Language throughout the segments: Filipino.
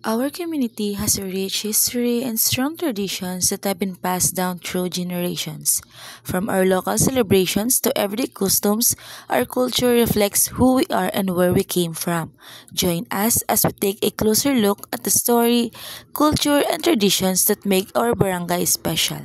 Our community has a rich history and strong traditions that have been passed down through generations. From our local celebrations to everyday customs, our culture reflects who we are and where we came from. Join us as we take a closer look at the story, culture, and traditions that make our barangay special.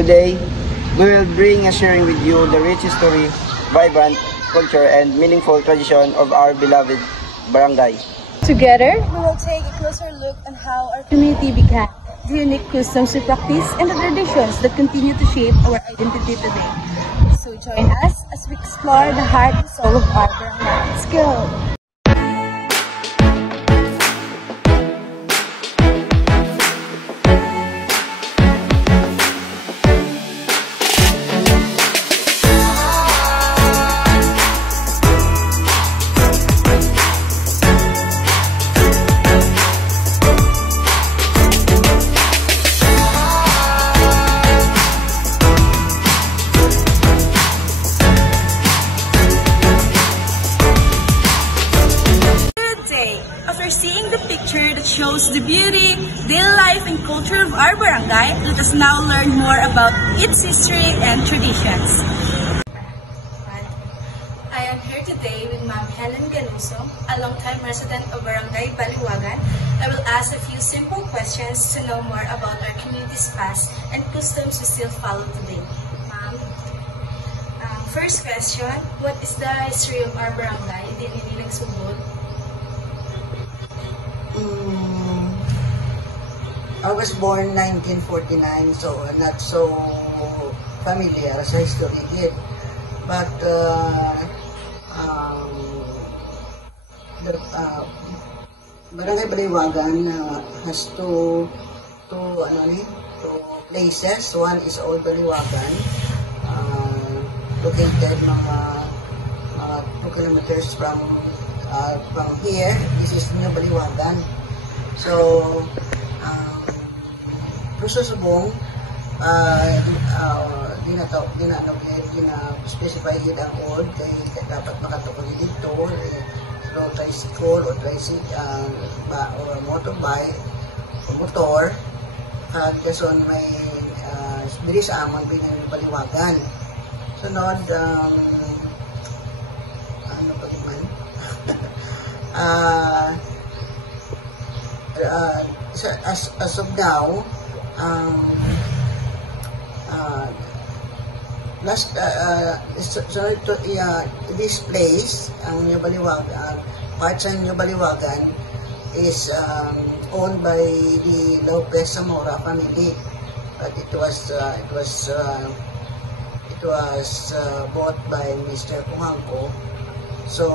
Today, we will bring a sharing with you the rich history, vibrant culture, and meaningful tradition of our beloved barangay. Together, we will take a closer look on how our community began, the unique customs we practice, and the traditions that continue to shape our identity today. So join us as we explore the heart and soul of our barangay. Let's go! After seeing the picture that shows the beauty, daily life, and culture of our barangay, let us now learn more about its history and traditions. I am here today with Ma'am Helen Ganuso, a longtime resident of Barangay Baliwagan. I will ask a few simple questions to know more about our community's past and customs we still follow today. Ma'am, first question, what is the history of our barangay, Diniling Subod? I was born 1949, so not so familiar sa history yet. But the Barangay Baliwagan has two places. One is Old Baliwagan, located mga 2 kilometers from here. This is New Baliwagan. So Subong, di na specify yun ang old, kaya dapat makatapos dito, tricycle o tricycle, or motorbike, o motor, kason may bili sa amon bilang Baliwagan. Sunod, ano pa man? As of now, this place, ang New Baliwagan, parts ng New Baliwagan is owned by the Lopez Zamora family, but it was bought by Mr. Kumangko. So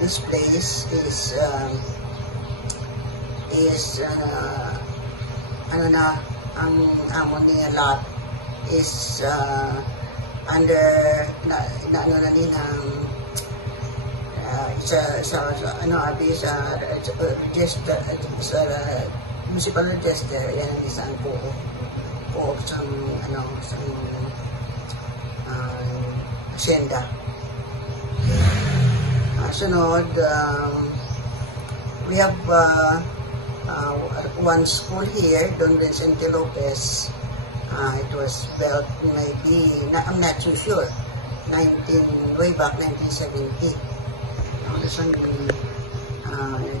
this place is ang amon niya lot is under municipal register. Yan ang isang po sa asyenda. Sunod, we have one school here, Don Vicente Lopez. It was built maybe, I'm not too sure, way back 1970.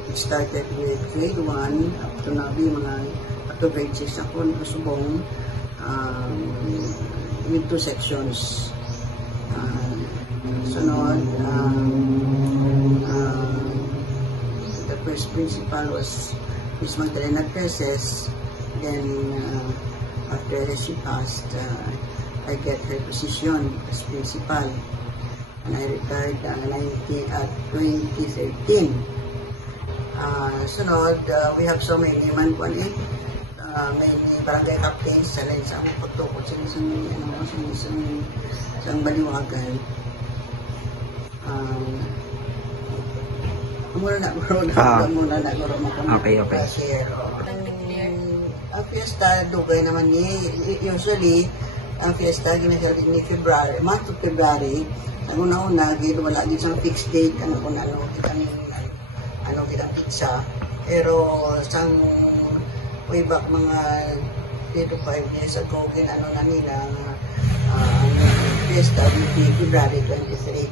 It started with grade 1 up to nabi up to grade 6 ako ni Kusubong with 2 sections. Sunod, the first principal was Miss Magdalena Peses. Then after she passed, I get her position as principal, and I retired at 2013. Sunod, we have so many many barangay captains sa aming pagtukod sa Baliwagan. Muna na guro Okay. Ang fiesta, dugay naman usually, ang fiesta, ginasalit ni February, month of February, ang una-una, wala din siyang fixed date, kitang pizza, pero sang way back mga 3 to 5 years ago, na nila, fiesta will be February 23,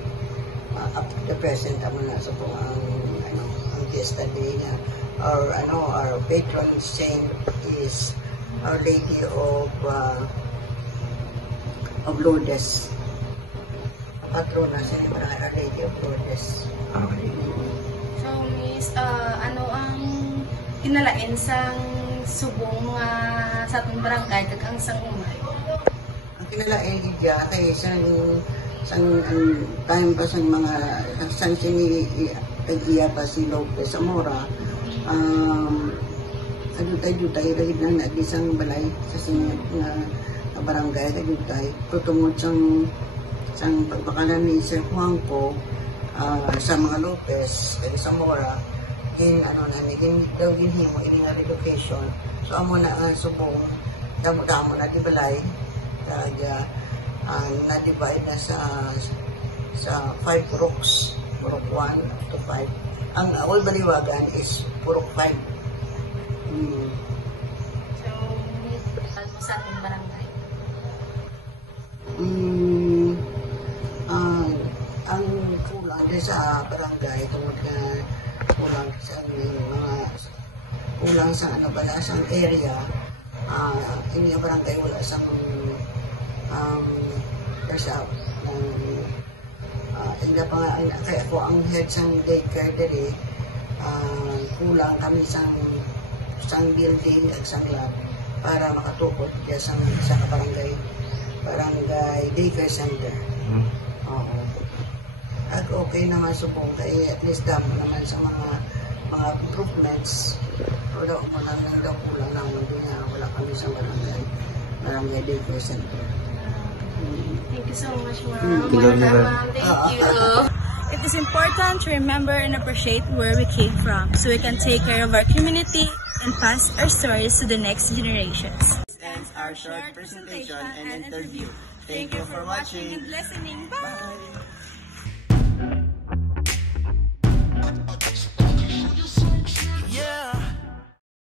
up to the present, na sa po ang fiesta day niya. Our patron saint is Our Lady of Lourdes. Patrona siya, Our Lady of Lourdes. Okay. So, Miss, ano ang kinalain sang subong sa atong barangay kag ang sang umay? Ang kinalain niya kay sang time pa sang mga sang sini pa si Lopez Zamora, adutay dahil na isang balay sa sinag na barangay adutay tutungod sang pagpakanan ni Sir Juanco sa mga Lopez kay Zamora daw ginhimo ini nga relocation. So amo na ang subong damo na di balay na-divide na sa 5 Puroks, Purok 1 to 5. Ang Old Baliwagan is Purok 5. So, sa ating barangay? Ang kulang din sa barangay, tungkol na kulang sa sa area, ini ang barangay wala sa hindi pa nga, kaya ako ang head sa daycare dere, kulang kami sa building at sa lab para makatukot kaya sa barangay daycare center. Oo. At okay naman subong kaya at least damo naman sa mga improvements. Wala mo lang daw kulang naman din nga wala kami sa barangay daycare center. Thank you so much, Ma'am. Thank you. It is important to remember and appreciate where we came from so we can take care of our community and pass our stories to the next generations. Ends our short presentation and interview. Thank you for watching and listening. Bye!